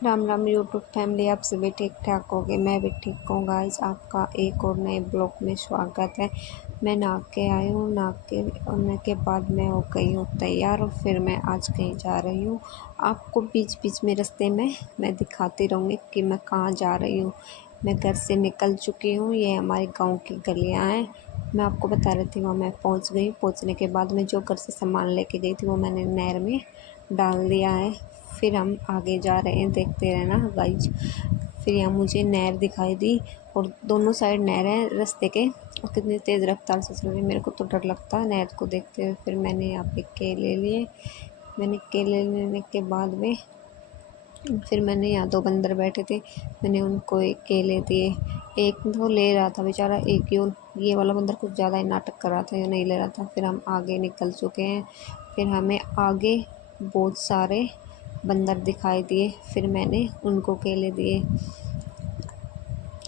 Ram Ram YouTube family, आप सभी ठीक ठाक होगे। मैं भी ठीक हूँ गाइस। आपका एक और नए ब्लॉग में स्वागत है। मैं नहा के आई हूँ। नहा के होने के बाद मैं हो गई हूँ तैयार और फिर मैं आज कहीं जा रही हूँ। आपको बीच बीच में रास्ते में मैं दिखाती रहूँगी कि मैं कहाँ जा रही हूँ। मैं घर से निकल चुकी हूँ। ये हमारे गाँव की गलियाँ हैं। मैं आपको बता रही थी वहाँ मैं पहुँच गई। पहुँचने के बाद मैं जो घर से सामान लेके गई थी वो मैंने नहर में डाल दिया है। फिर हम आगे जा रहे हैं, देखते रहना गाइज। फिर यहाँ मुझे नहर दिखाई दी और दोनों साइड नहर है रास्ते के, और कितनी तेज़ रफ्तार से चल रही है। मेरे को तो डर लगता है नहर को देखते हुए। फिर मैंने यहाँ पे केले लिए। मैंने केले लेने के बाद में फिर मैंने यहाँ दो बंदर बैठे थे, मैंने उनको एक केले दिए। एक तो ले रहा था बेचारा, एक ये वाला बंदर कुछ ज़्यादा ही नाटक कर रहा था, ये नहीं ले रहा था। फिर हम आगे निकल चुके हैं। फिर हमें आगे बहुत सारे बंदर दिखाई दिए। फिर मैंने उनको केले दिए।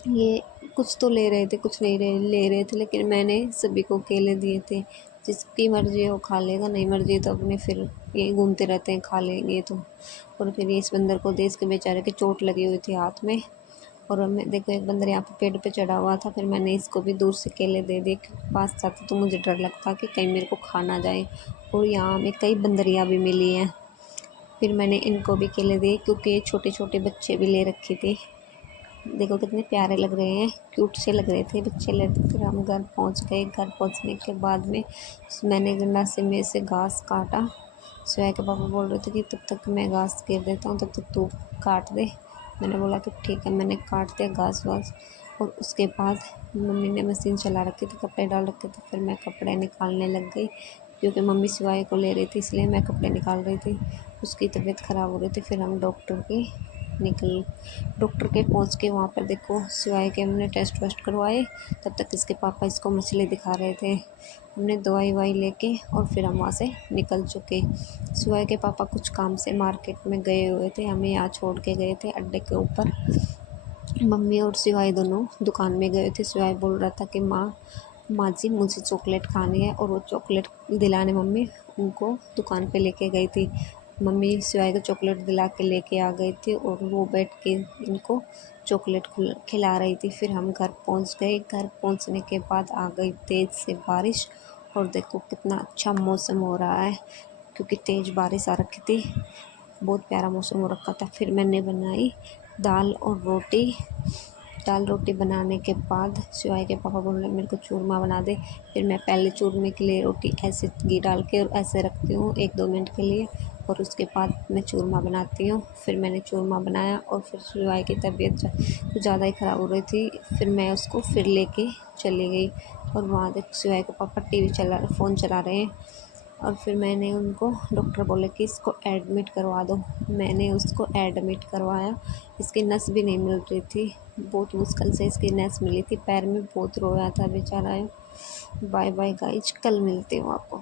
ये कुछ तो ले रहे थे, कुछ नहीं ले रहे थे, लेकिन मैंने सभी को केले दिए थे। जिसकी मर्ज़ी है वो खा लेगा, नहीं मर्ज़ी तो अपने फिर ये घूमते रहते हैं, खा लेंगे तो। और फिर ये इस बंदर को दे, इसके बेचारे के चोट लगी हुई थी हाथ में। और मैं देखो एक बंदर यहाँ पे पेड़ पे चढ़ा हुआ था। फिर मैंने इसको भी दूर से केले दे दिए, क्योंकि पास जाते तो मुझे डर लगता कि कहीं मेरे को खा ना जाए। और यहाँ हमें कई बंदरियाँ भी मिली हैं। फिर मैंने इनको भी केले दिए, क्योंकि ये छोटे छोटे बच्चे भी ले रखे थे। देखो कितने प्यारे लग रहे हैं, क्यूट से लग रहे थे बच्चे ले। फिर हम घर पहुंच गए। घर पहुंचने के बाद में मैंने गन्ना से में से घास काटा। सुबह के पापा बोल रहे थे कि तब तक मैं घास गिर देता हूँ, तब तक तू काट दे। मैंने बोला कि ठीक है। मैंने काट दिया घास वास। और उसके बाद मम्मी ने मशीन चला रखी थी, कपड़े डाल रखे थे। फिर मैं कपड़े निकालने लग गई, क्योंकि मम्मी सिवाय को ले रही थी, इसलिए मैं कपड़े निकाल रही थी। उसकी तबीयत ख़राब हो रही थी। फिर हम डॉक्टर के पहुंच के वहाँ पर देखो सिवाय के हमने टेस्ट वेस्ट करवाए। तब तक इसके पापा इसको मछली दिखा रहे थे। हमने दवाई वाई लेके और फिर हम वहाँ से निकल चुके। सिवाय के पापा कुछ काम से मार्केट में गए हुए थे, हमें यहाँ छोड़ के गए थे अड्डे के ऊपर। मम्मी और सिवाय दोनों दुकान में गए थे। सिवाय बोल रहा था कि माँ जी मुझे चॉकलेट खानी है, और वो चॉकलेट दिलाने मम्मी उनको दुकान पे लेके गई थी। मम्मी सिवाय को चॉकलेट दिला के लेके आ गई थी, और वो बैठ के इनको चॉकलेट खिला रही थी। फिर हम घर पहुंच गए। घर पहुंचने के बाद आ गई तेज़ से बारिश, और देखो कितना अच्छा मौसम हो रहा है, क्योंकि तेज़ बारिश आ रखी थी। बहुत प्यारा मौसम हो रखा था। फिर मैंने बनाई दाल और रोटी। दाल रोटी बनाने के बाद सिवाय के पापा बोल रहे मेरे को चूरमा बना दे। फिर मैं पहले चूरमे के लिए रोटी ऐसे घी डाल के और ऐसे रखती हूँ 1-2 मिनट के लिए, और उसके बाद मैं चूरमा बनाती हूँ। फिर मैंने चूरमा बनाया, और फिर सिवाय की तबीयत कुछ ज़्यादा ही ख़राब हो रही थी। फिर मैं उसको फिर लेके चली गई, और वहाँ देख सिवाय के पापा फ़ोन चला रहे हैं। और फिर मैंने उनको, डॉक्टर बोले कि इसको एडमिट करवा दो। मैंने उसको एडमिट करवाया। इसकी नस भी नहीं मिल रही थी, बहुत मुश्किल से इसकी नस मिली थी। पैर में बहुत रोया था बेचारा। बाय बाय गाइज, कल मिलती हूँ आपको।